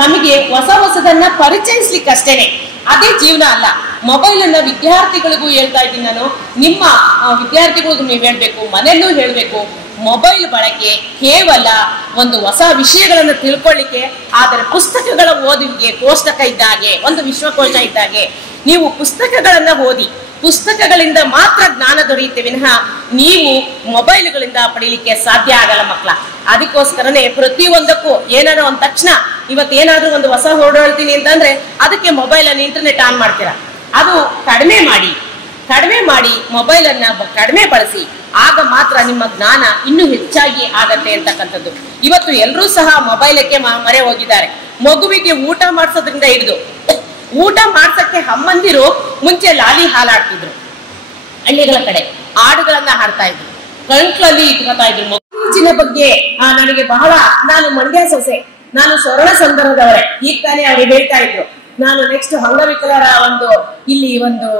ನಮಗೆ ಹೊಸದನ್ನ ಪರಿಚಯಿಸ್ಲಿಕ್ಕಷ್ಟೇನೆ, ಅದೇ ಜೀವನ ಅಲ್ಲ. ಮೊಬೈಲ್ ಅನ್ನ ವಿದ್ಯಾರ್ಥಿಗಳಿಗೂ ಹೇಳ್ತಾ ಇದ್ದೀನಿ ನಾನು, ನಿಮ್ಮ ವಿದ್ಯಾರ್ಥಿಗಳಿಗೂ ನೀವು ಹೇಳ್ಬೇಕು, ಮನೆಯಲ್ಲೂ ಹೇಳ್ಬೇಕು. ಮೊಬೈಲ್ ಬಳಕೆ ಕೇವಲ ಒಂದು ಹೊಸ ವಿಷಯಗಳನ್ನು ತಿಳ್ಕೊಳ್ಳಿಕ್ಕೆ, ಆದರೆ ಪುಸ್ತಕಗಳ ಓದುವಿಗೆ ಕೋಷ್ಟಕ ಇದ್ದಾಗೆ, ಒಂದು ವಿಶ್ವಕೋಶ ಇದ್ದಾಗೆ. ನೀವು ಪುಸ್ತಕಗಳನ್ನ ಓದಿ, ಪುಸ್ತಕಗಳಿಂದ ಮಾತ್ರ ಜ್ಞಾನ ದೊರೆಯುತ್ತೆ ವಿನಃ ನೀವು ಮೊಬೈಲ್ಗಳಿಂದ ಪಡೀಲಿಕ್ಕೆ ಸಾಧ್ಯ ಆಗಲ್ಲ ಮಕ್ಕಳ. ಅದಕ್ಕೋಸ್ಕರನೇ ಪ್ರತಿಯೊಂದಕ್ಕೂ ಏನಾದ್ರು ಒಂದ್ ತಕ್ಷಣ ಇವತ್ತೇನಾದ್ರೂ ಒಂದು ಹೊಸ ಹೊರಡ್ತೀನಿ ಅಂತಂದ್ರೆ ಅದಕ್ಕೆ ಮೊಬೈಲ್ ಅನ್ನು ಇಂಟರ್ನೆಟ್ ಆನ್ ಮಾಡ್ತೀರಾ. ಅದು ಕಡಿಮೆ ಮಾಡಿ ಮೊಬೈಲ್ ಅನ್ನ ಕಡಿಮೆ ಬಳಸಿ, ಆಗ ಮಾತ್ರ ನಿಮ್ಮ ಜ್ಞಾನ ಇನ್ನೂ ಹೆಚ್ಚಾಗಿ ಆಗತ್ತೆ ಅಂತಕ್ಕಂಥದ್ದು. ಇವತ್ತು ಎಲ್ಲರೂ ಸಹ ಮೊಬೈಲಕ್ಕೆ ಮರೆ ಹೋಗಿದ್ದಾರೆ. ಮಗುವಿಗೆ ಊಟ ಮಾಡಿಸೋದ್ರಿಂದ ಹಿಡಿದು ಊಟ ಮಾಡ್ಸಕ್ಕೆ ಅಮ್ಮಂದಿರು ಮುಂಚೆ ಲಾಲಿ ಹಾಲಾಡ್ತಿದ್ರು, ಹಳ್ಳಿಗಳ ಕಡೆ ಹಾಡುಗಳನ್ನ ಹಾಡ್ತಾ ಇದ್ರು, ಕಂಕ್ಳಲ್ಲಿ ಇಟ್ಕೊತಾ ಇದ್ರು. ಮಗುವಿನ ಬಗ್ಗೆ ನನಗೆ ಬಹಳ, ನಾನು ಮಂಡ್ಯ ಸೊಸೆ, ನಾನು ಸ್ವರ್ಣ ಸಂದರ್ಭದವರೇ. ಈಗ ತಾನೇ ಅವ್ರಿಗೆ ಹೇಳ್ತಾ ಇದ್ರು, ನಾನು ನೆಕ್ಸ್ಟ್ ಅಂಗವಿಕಲರ ಇಲ್ಲಿ ಒಂದು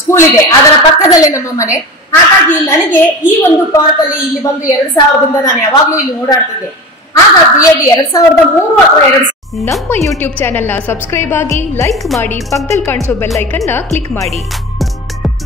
ಸ್ಕೂಲ್ ಇದೆ, ಅದರ ಪಕ್ಕದಲ್ಲೇ ನಮ್ಮ ಮನೆ. ಹಾಗಾಗಿ ನನಗೆ ಈ ಒಂದು ಪಾರ್ಕ್ ಅಲ್ಲಿ ಇಲ್ಲಿ ಬಂದು 2000ದಿಂದ ನಾನು ಯಾವಾಗ್ಲೂ ಇಲ್ಲಿ ಓಡಾಡ್ತಿದ್ದೆ. ಆಗ BEd 2003 ಅಥವಾ 2000. ನಮ್ಮ ಯೂಟ್ಯೂಬ್ ಚಾನೆಲ್ನ ಸಬ್ಸ್ಕ್ರೈಬ್ ಆಗಿ, ಲೈಕ್ ಮಾಡಿ, ಪಕ್ಕದಲ್ಲಿ ಕಾಣಿಸೋ ಬೆಲ್ ಐಕನ್ನ ಕ್ಲಿಕ್ ಮಾಡಿ.